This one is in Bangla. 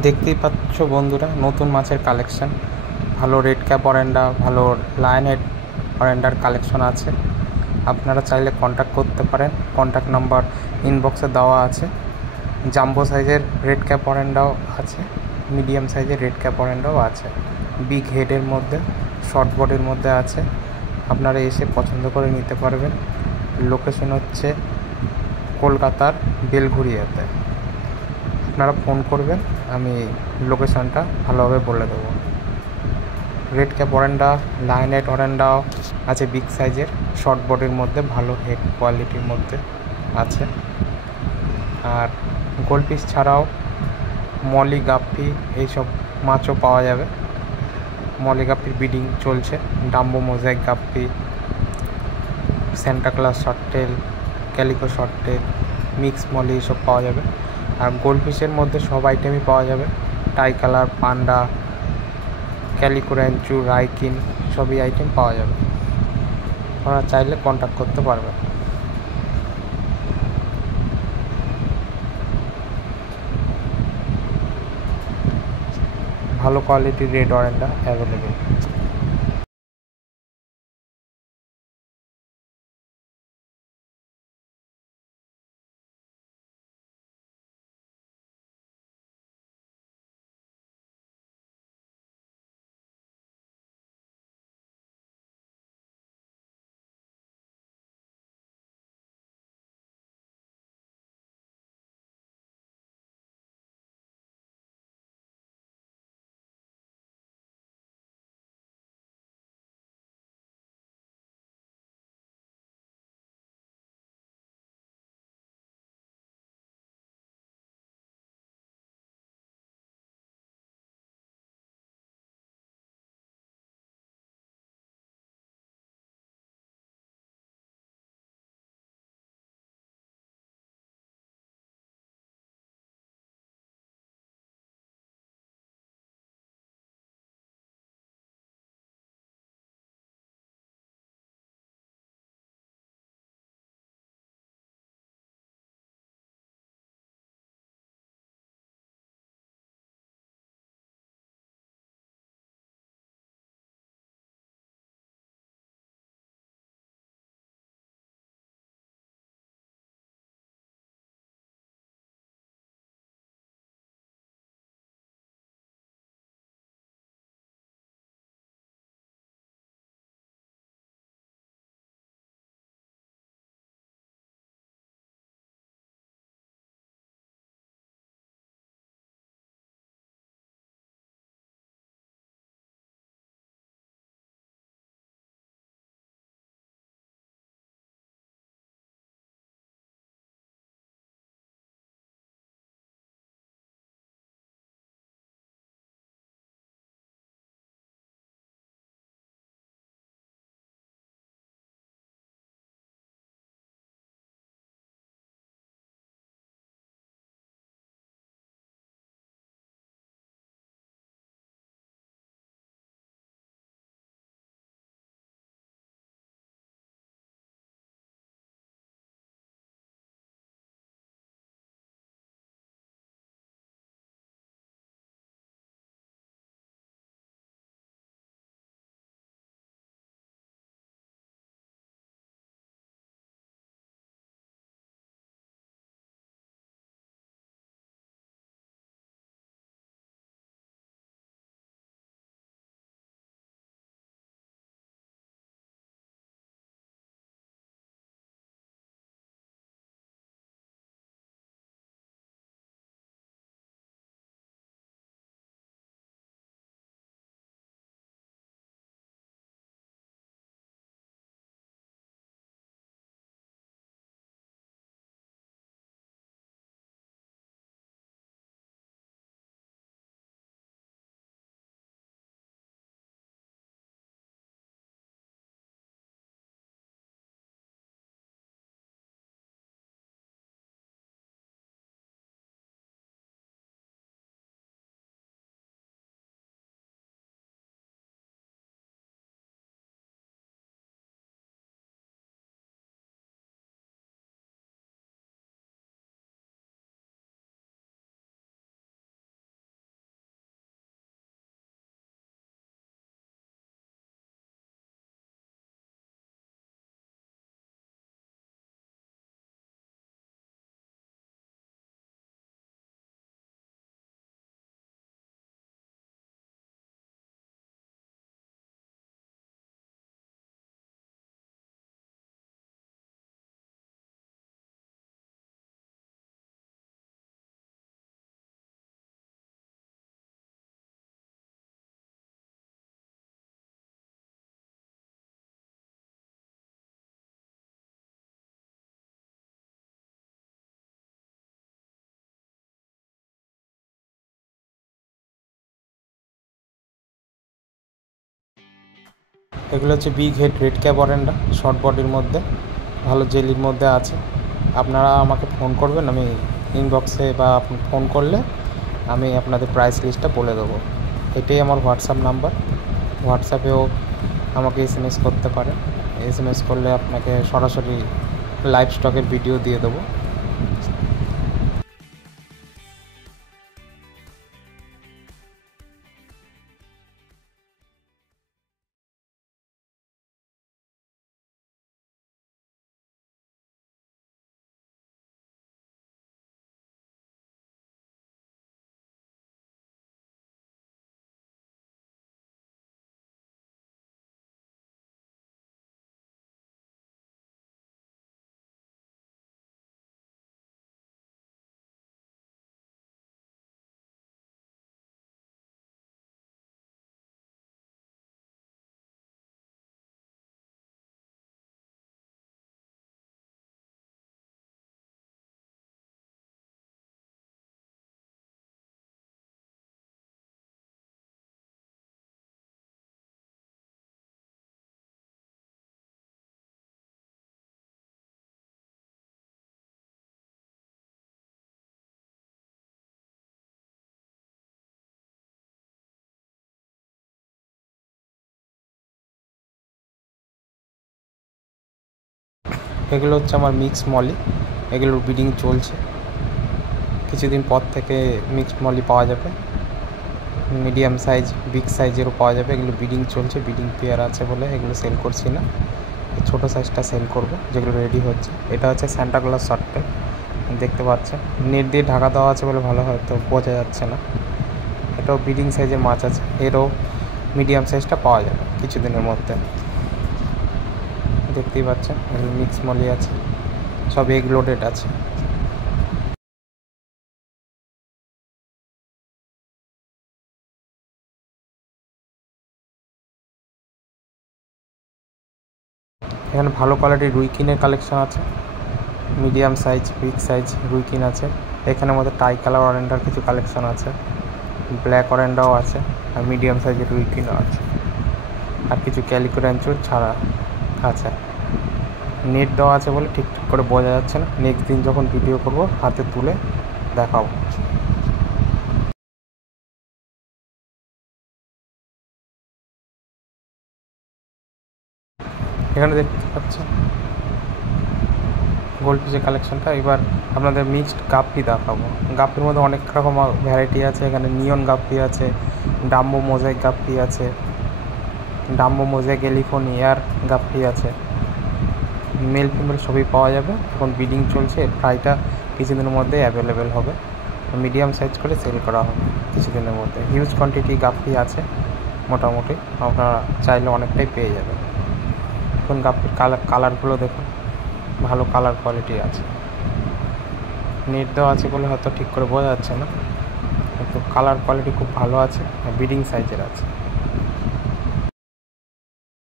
দেখতেই পাচ্ছ বন্ধুরা, নতুন মাছের কালেকশন, ভালো রেড ক্যাপ অরেন্ডা, ভালো লায়নেট অরেন্ডার কালেকশন আছে। আপনারা চাইলে কন্ট্যাক্ট করতে পারেন, কন্ট্যাক্ট নাম্বার ইনবক্সে দেওয়া আছে। জাম্বো সাইজের রেড ক্যাপ অরেন্ডাও আছে, মিডিয়াম সাইজের রেড ক্যাপ অরেন্ডাও আছে, বিগ হেডের মধ্যে, শর্ট বডির মধ্যে আছে। আপনারা এসে পছন্দ করে নিতে পারবেন। লোকেশন হচ্ছে কলকাতার বেলঘুরিয়াতে। আপনারা ফোন করবেন, আমি লোকেশানটা ভালোভাবে বলে দেবো। রেড ক্যাপ অরেন্ডা, লায়নেট অরেন্ডাও আছে বিগ সাইজের, শর্ট বডির মধ্যে, ভালো হেড কোয়ালিটির মধ্যে আছে। আর গোল্ডফিশ ছাড়াও মলি গাপ্পি এইসব মাছও পাওয়া যাবে। মলি গাপ্পির ব্রিডিং চলছে, dumbo mosaic guppy, Santa Claus short tail, calico short tail, mix molly এসব পাওয়া যাবে। আর গোল্ডফিশের মধ্যে সব আইটেমই পাওয়া যাবে, টাই কালার, পান্ডা, ক্যালিকো র্যাঞ্চু, রাইকিন, সবই আইটেম পাওয়া যাবে। আপনারা চাইলে কন্ট্যাক্ট করতে পারবেন। ভালো কোয়ালিটির রেড অরেন্ডা অ্যাভেলেবেল। এগুলো হচ্ছে big head red cap অরেন্ডা, short বডির মধ্যে, ভালো জেলির মধ্যে আছে। আপনারা আমাকে ফোন করবেন, আমি ইনবক্সে বা আপনি ফোন করলে আমি আপনাদের প্রাইস লিস্টটা বলে দেবো। এটাই আমার হোয়াটসঅ্যাপ নাম্বার। হোয়াটসঅ্যাপেও আমাকে SMS করতে পারেন। SMS করলে আপনাকে সরাসরি লাইভ স্টকের ভিডিও দিয়ে দেবো। এগুলো হচ্ছে আমার মিক্স মলি, এগুলোর ব্রিডিং চলছে। কিছুদিন পর থেকে মিক্সড মলি পাওয়া যাবে, মিডিয়াম সাইজ বিগ সাইজেরও পাওয়া যাবে। এগুলো ব্রিডিং চলছে, ব্রিডিং পেয়ার আছে বলে এগুলো সেল করছি না। ছোটো সাইজটা সেল করব, যেগুলো রেডি হচ্ছে। এটা হচ্ছে সান্টা ক্লজ শর্টটেল, দেখতে পাচ্ছেন নেট দিয়ে ঢাকা দেওয়া আছে বলে ভালো হয়তো বোঝা যাচ্ছে না। এটাও ব্রিডিং সাইজের মাছ আছে, এরও মিডিয়াম সাইজটা পাওয়া যাবে কিছুদিনের মধ্যে। দেখতেই পাচ্ছেন মিক্স মলি আছে, সব এগ লোডেড আছে। এখানে ভালো কোয়ালিটির রুইকিনের কালেকশন আছে, medium size big size ryukin আছে। এখানে মধ্যে টাই কালার অরেন্ডার কিছু কালেকশন আছে, ব্ল্যাক অরেন্ডাও আছে, আর মিডিয়াম সাইজের রুইকিনও আছে, আর কিছু ক্যালিকো র্যাঞ্চোর ছাড়া আছে। নেট দেওয়া আছে বলে ঠিক করে বোঝা যাচ্ছে না, নেক্সট দিন যখন ভিডিও করব হাতে তুলে দেখাবো। এখানে দেখতে পাচ্ছেন গোল্ড ফিশের কালেকশনটা। এবার আপনাদের মিক্সড গাপ্পি দেখাবো। গাপ্পির মধ্যে অনেক রকম ভ্যারাইটি আছে। এখানে নিয়ন গাপ্পি আছে, ডাম্বো মোজাইক গাপ্পি আছে, ডাম্বো মোজাইক এলিফোন এয়ার গাপ্পি আছে। মেল ফিমেল সবই পাওয়া যাবে। এখন ব্রিডিং চলছে, ফ্রাইটা কিছুদিনের মধ্যে অ্যাভেলেবেল হবে। মিডিয়াম সাইজ করে সেল করা হবে কিছুদিনের মধ্যে। হিউজ কোয়ান্টিটি গাপ্পি আছে মোটামুটি, আপনারা চাইলে অনেকটাই পেয়ে যাবেন। এখন গাপ্পির কালারগুলো দেখুন, ভালো কালার কোয়ালিটি আছে। নেট দেওয়া আছে বলে হয়তো ঠিক করে বোঝা যাচ্ছে না, কিন্তু কালার কোয়ালিটি খুব ভালো আছে, ব্রিডিং সাইজের আছে।